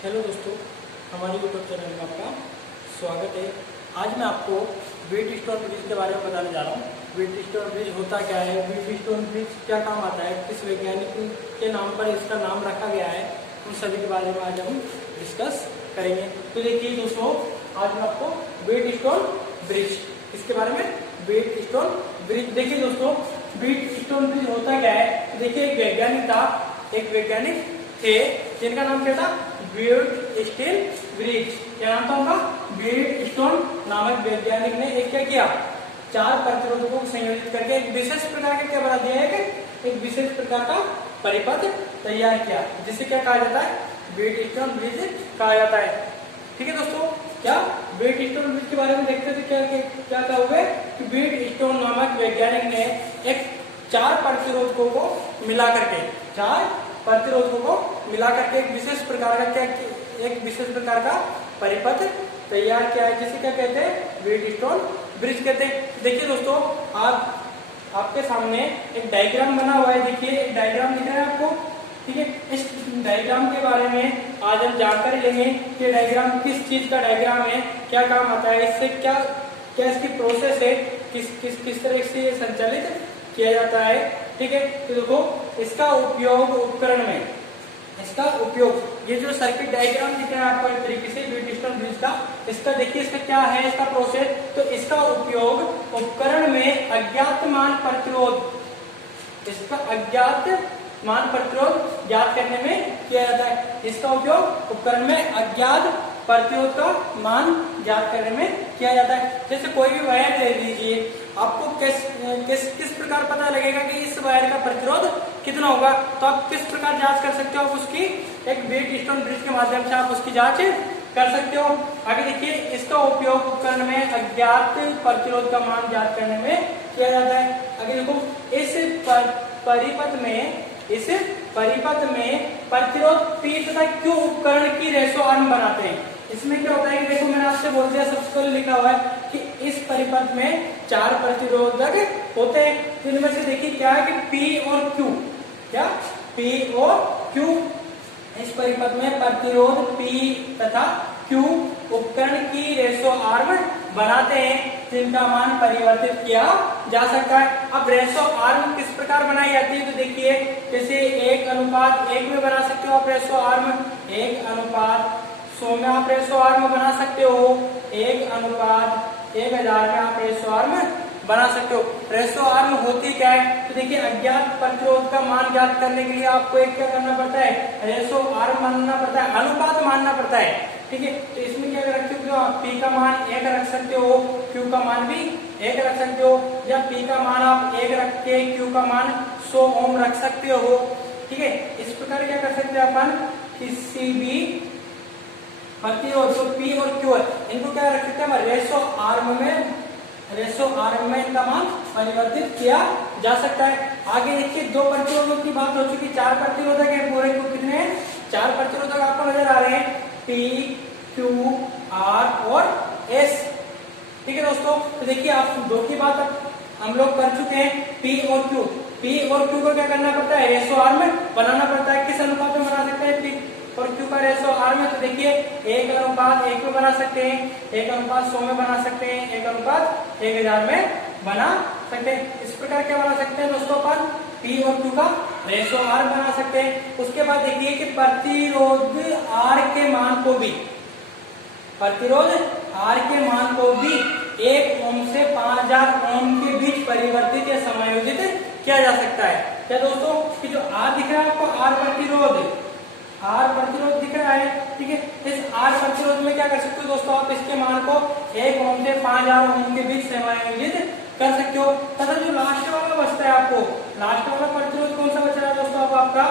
Hello दोस्तों, हमारे YouTube channel में आपका स्वागत है। आज मैं आपको व्हीटस्टोन ब्रिज के बारे में बताने जा रहा हूँ। व्हीटस्टोन ब्रिज होता क्या है, व्हीटस्टोन ब्रिज क्या काम आता है, किस वैज्ञानिक के नाम पर इसका नाम रखा गया है, उन सभी के बारे में आज हम डिस्कस करेंगे। तो देखिए दोस्तों, आज मैं आपको व्हीटस्टोन ब्रिज इसके बारे में व्हीटस्टोन ब्रिज देखिए दोस्तों, व्हीटस्टोन ब्रिज होता क्या है। तो देखिए एक वैज्ञानिक थे जिनका नाम क्या था, व्हीटस्टोन ब्रिज। क्या नाम था उनका? व्हीटस्टोन नामक वैज्ञानिक ने एक क्या किया, 4 प्रतिरोधकों को संयोजित करके एक विशेष प्रकार का क्या बना दिया है, एक विशेष प्रकार का परिपथ तैयार किया, जिसे क्या कहा जाता है, व्हीटस्टोन ब्रिज कहा जाता है। ठीक है दोस्तों, क्या व्हीटस्टोन ब्रिज के बारे में देखते थे। क्या हुआ कि व्हीटस्टोन नामक वैज्ञानिक ने एक 4 प्रतिरोधकों को मिला करके एक विशेष प्रकार का परिपथ तैयार किया है, जिसे क्या कहते हैं, व्हीटस्टोन ब्रिज कहते हैं। देखिए दोस्तों, आपके सामने एक डायग्राम बना हुआ है। देखिए, एक डायग्राम दिख रहा है आपको। ठीक है, इस डायग्राम के बारे में आज हम जानकारी लेंगे कि डायग्राम किस चीज का डायग्राम है, क्या काम आता है, इससे क्या इसकी प्रोसेस है, किस तरह से ये संचालित किया जाता है। ठीक है, तो देखो, इसका उपयोग ये जो सर्किट डायग्राम दिख रहा है आपको एक तरीके से व्हीटस्टोन ब्रिज का, इसका देखिए, इसका क्या है, इसका प्रोसेस। तो इसका उपयोग उपकरण में अज्ञात मान प्रतिरोध ज्ञात करने में किया जाता है। इसका उपयोग उपकरण में अज्ञात प्रतिरोध का मान ज्ञात करने में किया जाता है। जैसे कोई भी वायर ले लीजिए, आपको किस प्रकार पता लगेगा कि इस वायर का प्रतिरोध कितना होगा, तो आप किस प्रकार जांच कर सकते हो, आप उसकी एक व्हीटस्टोन ब्रिज के माध्यम से आप उसकी जांच कर सकते हो। आगे देखिए, इसका उपयोग उपकरण में अज्ञात प्रतिरोध का मान ज्ञात करने में किया जाता है। आगे देखो, इस परिपथ में प्रतिरोध P तथा Q उपकरण की रेशो आर्म बनाते हैं। इसमें क्या होता है कि देखो, मैंने आपसे बोल दिया, सबसे पहले लिखा हुआ है कि इस परिपथ में 4 प्रतिरोधक होते हैं। तो इनमें से देखिए क्या है कि P और Q, इस परिपथ में प्रतिरोध P तथा Q उपकरण की रेशो आर्म बनाते हैं, जिनका मान परिवर्तित किया जा सकता है। अब रेशो आर्म किस प्रकार बनाई जाती है, तो देखिए, जैसे 1:1 में बना सकते हो आप रेशो आर्म, 1:100 में आप रेशो आर्म बना सकते हो, 1:1000 में आप रेशो आर्म बना सकते हो। रेशो आर्म होती क्या है, तो देखिए, अज्ञात प्रतिरोध का मान ज्ञात करने के लिए आपको एक क्या करना पड़ता है, रेशो आर्म मानना पड़ता है, अनुपात मानना पड़ता है। ठीक है, तो इसमें क्या रख सकते हो आप, P का मान 1 रख सकते हो, Q का मान भी 1 रख सकते हो, या P का मान आप 1 रख के Q का मान 100 ओम रख सकते हो। ठीक है, इस प्रकार क्या कर सकते हैं अपन, किसी भी प्रतिरोध जो P और Q है, इनको क्या रख सकते हैं, रेशो आर्म में इनका मान परिवर्तित किया जा सकता है। आगे देखिए, 2 प्रतिरोधों की बात हो चुकी, 4 प्रतिरोधक है पूरे को, कितने हैं, 4 प्रतिरोधक आपको नजर आ रहे हैं, P, Q, R और S। ठीक है दोस्तों, तो देखिए, आप 2 की बात हम लोग कर चुके हैं, P और Q को क्या करना पड़ता है, रेशो आर्म बनाना पड़ता है। किस अनुपात में बना सकते हैं P और Q का रेशो आर्म? तो देखिए, 1:1 में बना सकते हैं, 1:100 में बना सकते हैं, 1:1000 में बना सकते हैं। इस प्रकार क्या बना सकते हैं दोस्तों, अपन P और Q का रेशो आर्म बना सकते हैं। उसके बाद देखिए कि प्रतिरोध R के मान को भी 1 ओम से 5000 ओम के बीच परिवर्तित या समायोजित किया जा सकता है। क्या दोस्तों, कि जो R दिख रहा है आपको, R प्रतिरोध दिख रहा है। ठीक है, इस R प्रतिरोध में क्या कर सकते हो दोस्तों, आप इसके मान को 1 ओम से 5000 ओम के बीच समायोजित कर सकते हो। तथा जो लास्ट वाला बचता है आपको, लास्ट वाला प्रतिरोध कौन सा बच रहा है दोस्तों, अब आपका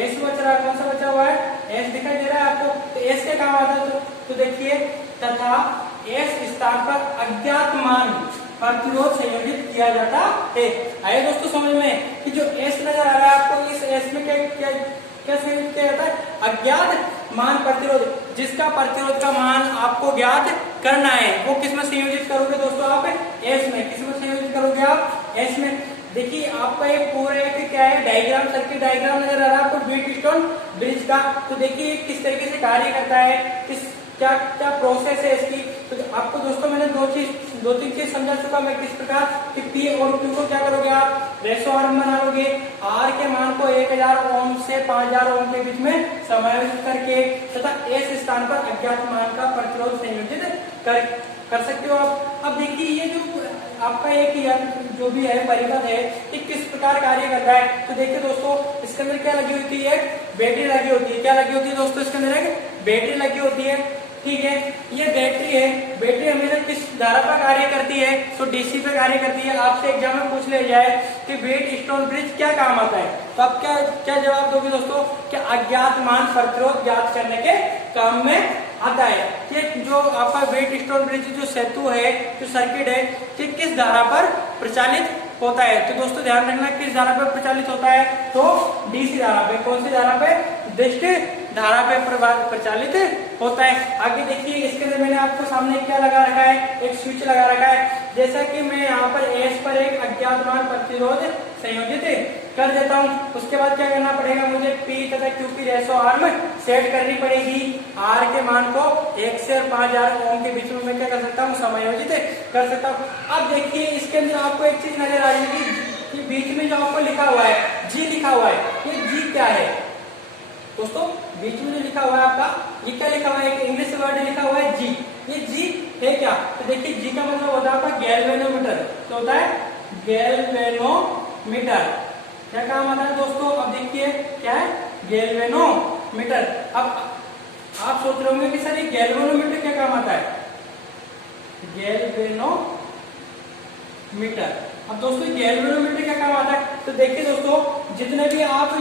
S बच रहा है। कौन सा बचा हुआ है, S दिखाई दे रहा है आपको। तो S के काम आता है, तो देखिए, तथा S स्थान पर अज्ञात मान प्रतिरोध संयोजित किया जाता है। आइए दोस्तों समझ में कि जो S नजर आ रहा है आपको, इस S में क्या संयोजित किया जाता है, अज्ञात मान प्रतिरोध, जिसका प्रतिरोध का मान आपको ज्ञात करना है, वो किसमें संयोजित करोगे दोस्तों, आप S में। किसमें संयोजित करोगे आप, S में। देखिए आपका ये पूरा एक क्या है डायग्राम, सर्किट डायग्राम नजर आ रहा है आपको व्हीटस्टोन ब्रिज का। तो देखिए किस तरीके से कार्य करता है, किस क्या क्या प्रोसेस है इसकी। तो आपको दोस्तों मैंने दो तीन चीज समझा चुका मैं किस प्रकार कि पी और क्यू को क्या करोगे आप रेशो आर्म बना लोगे। आर के मान को 1000 ओम से 5000 ओम के बीच में समायोजित करके तथा एस स्थान पर अज्ञात मान का प्रतिरोध संयोजित कर सकते हो आप। अब देखिए ये जो आपका एक यंत्र जो भी है परिपथ है ये किस प्रकार कार्य करता है। तो देखिए दोस्तों इसके अंदर क्या लगी होती है, बैटरी लगी होती है। क्या लगी होती है दोस्तों, इसके अंदर एक बैटरी लगी होती है। ठीक है, ये बैटरी है, बैटरी हमेशा किस धारा पर कार्य करती है, तो डीसी पे कार्य करती है। आपसे एग्जाम में पूछ लिया जाए कि व्हीटस्टोन ब्रिज क्या काम आता है, तो आप क्या क्या जवाब दोगे दोस्तों, कि अज्ञात मान प्रतिरोध ज्ञात करने के काम में आता है। ये जो आपका व्हीटस्टोन ब्रिज जो सेतु है, जो सर्किट है, ये किस धारा पर प्रचालित होता है। तो दोस्तों ध्यान रखना किस धारा पर प्रचालित होता है, तो डीसी धारा पे। कौन सी धारा पे, डिस्क धारा पे प्रचालित होता है। आगे देखिए इसके अंदर मैंने आपको सामने क्या लगा रखा है, एक स्विच लगा रखा है। जैसा कि मैं यहाँ पर एस पर एक अज्ञात मान प्रतिरोध संयोजित कर देता हूँ, उसके बाद क्या करना पड़ेगा मुझे, पी तथा क्यू की रेशो आर्म सेट करनी पड़ेगी। आर के मान को 1 से 5000 ओम के बीच में मैं क्या कर सकता हूँ, समायोजित कर सकता हूँ। अब देखिए इसके अंदर आपको एक चीज नजर आ जाएगी कि बीच में जो आपको लिखा हुआ है जी लिखा हुआ है, ये जी क्या है दोस्तों, बीच में जो लिखा हुआ है आपका ये क्या लिखा हुआ है, एक इंग्लिश वर्ड लिखा हुआ है जी। ये जी है क्या, तो देखिए जी का मतलब होता है आपका गैल्वेनोमीटर। तो होता है गैल्वेनोमीटर। क्या काम आता है दोस्तों, अब देखिए क्या है, गैल्वेनोमीटर। अब आप सोच रहे होंगे कि सर ये गैल्वेनोमीटर क्या काम आता है, गैल्वेनोमीटर। अब दोस्तों गैल्वेनोमीटर क्या काम आता है, तो देखिए दोस्तों जितने भी आप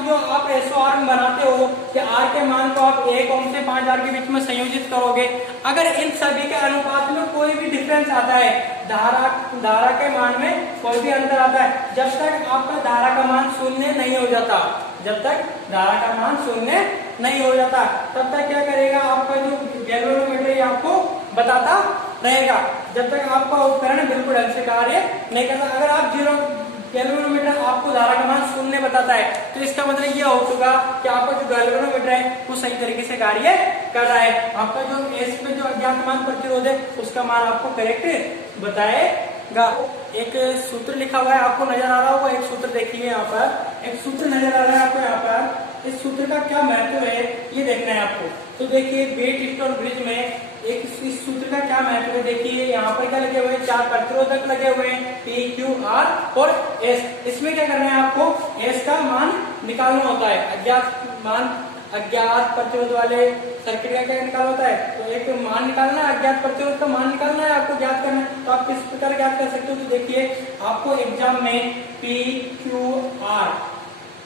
रेशो आर्म बनाते हो कि आर के मान को आप 1 ओम से 5000 के बीच में संयोजित करोगे, अगर इन सभी के अनुपात में कोई भी डिफरेंस आता है, धारा के मान में कोई भी अंतर आता है, जब तक आपका धारा का मान 0 नहीं हो जाता, जब तक धारा का मान 0 नहीं हो जाता तब तक क्या करेगा आपका जो गैल्वेनोमीटर आपको बताता रहेगा, जब तक आपका उपकरण बिल्कुल ढंग से कार्य नहीं करता। अगर आप गैल्वेनोमीटर आपको धारा का मान 0 बताता है, तो इसका मतलब यह हो चुका कि आपका जो गैल्वेनोमीटर है वो सही तरीके से कार्य कर रहा है। आपका जो एस पे जो अज्ञात मान प्रतिरोध है उसका मान आपको करेक्ट बताएगा। एक सूत्र लिखा हुआ है, आपको नजर आ रहा होगा, एक सूत्र देखिए यहाँ पर, एक सूत्र नजर आ रहा है आपको यहाँ पर। इस सूत्र का क्या महत्व है ये देखना है आपको। तो देखिए व्हीटस्टोन ब्रिज में इस सूत्र का क्या महत्व है, देखिए यहाँ पर क्या लगे हुए हैं, 4 प्रतिरोधक लगे हुए हैं, पी क्यू आर और एस। इसमें क्या करना है आपको, एस का मान निकालना होता है, अज्ञात प्रतिरोध वाले सर्किट का क्या निकालना होता है, तो एक मान निकालना है, अज्ञात प्रतिरोध का मान निकालना है, आपको ज्ञात करना है। तो आप किस प्रकार ज्ञात कर सकते हो, तो देखिए आपको एग्जाम में पी क्यू आर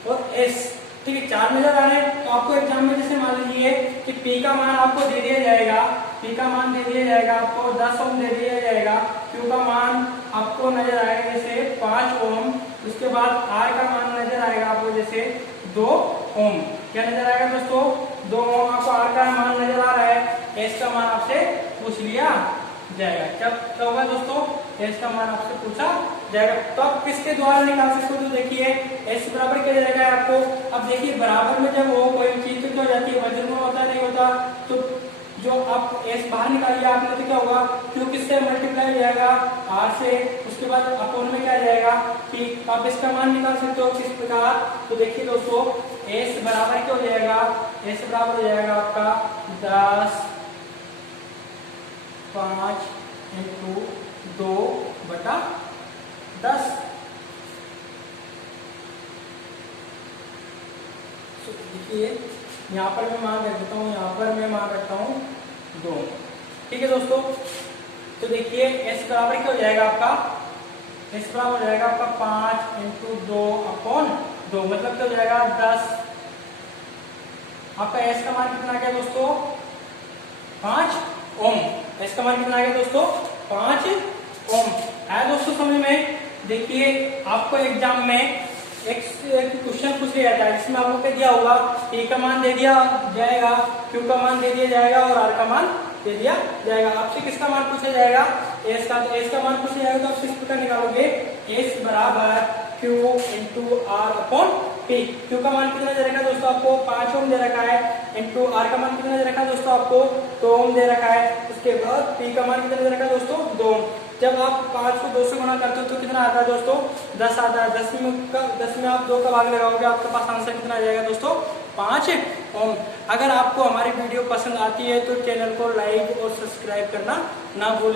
और एस, ठीक है, 4 नजर आ रहे हैं। तो आपको एग्जाम में जैसे मान लीजिए कि P का मान आपको दे दिया जाएगा, P का मान दे दिया जाएगा आपको 10 ओम दे दिया जाएगा, Q का मान आपको नजर आएगा जैसे 5 ओम, उसके बाद R का मान नजर आएगा आपको जैसे 2 ओम। क्या नजर आएगा दोस्तों, 2 ओम आपको R का मान नजर आ रहा है, S का मान आपसे पूछ लिया जाएगा। क्या होगा दोस्तों, एस का मान आपसे पूछा जाएगा। तो आप किसके द्वारा निकाल सकते हो, तो देखिए एस बराबर क्या जाएगा आपको। अब देखिए बराबर में जब वो कोई चीज तो क्या हो जाती है, वजन में होता नहीं होता, तो जो आप एस बाहर निकालिए आपने तो क्या होगा, क्यू किससे मल्टीप्लाई हो जाएगा, आर से, उसके बाद अपोन में क्या जाएगा कि आप इसका मान निकाल सकते हो किस प्रकार। तो देखिए दोस्तों एस बराबर क्या हो जाएगा, एस बराबर हो जाएगा आपका 5 इंटू 2/10। देखिए यहाँ पर मैं मान रख देता हूँ, यहाँ पर मैं मान रखता हूँ 2, ठीक है दोस्तों। तो देखिए एस बराबर क्या हो जाएगा आपका, एस बराबर हो जाएगा आपका 5 इंटू 2/2, मतलब क्या हो जाएगा 10। आपका एस का मान कितना गया दोस्तों, 5 ओम। एस का मान कितना गया दोस्तों, 5 ओम है दोस्तों समझ में। देखिए आपको एग्जाम में एक क्वेश्चन पूछ लिया जाता है जिसमें आपको क्या दिया होगा, P का मान दे दिया जाएगा, Q का मान दे दिया जाएगा और R का मान दे दिया जाएगा। आपसे किसका मान पूछा जाएगा, S का। तो S का मान पूछा जाएगा तो आप किस प्रकार निकालोगे, S बराबर Q into R upon P। Q का मान कितना दे रखा है दोस्तों आपको 5 ओम दे रखा है, इंटू R का मान कितना दे रखा है दोस्तों आपको 2 ओम दे रखा है। उसके बाद P का मान कितना दे रखा है दोस्तों 2 ओम। जब आप 5 को 2 से गुणा करते हो तो कितना आता है दोस्तों 10 आता है। 10 में आप 2 का भाग लगाओगे, आपके पास आंसर कितना आ जाएगा दोस्तों 5 ओम। अगर आपको हमारी वीडियो पसंद आती है तो चैनल को लाइक और सब्सक्राइब करना ना भूलें।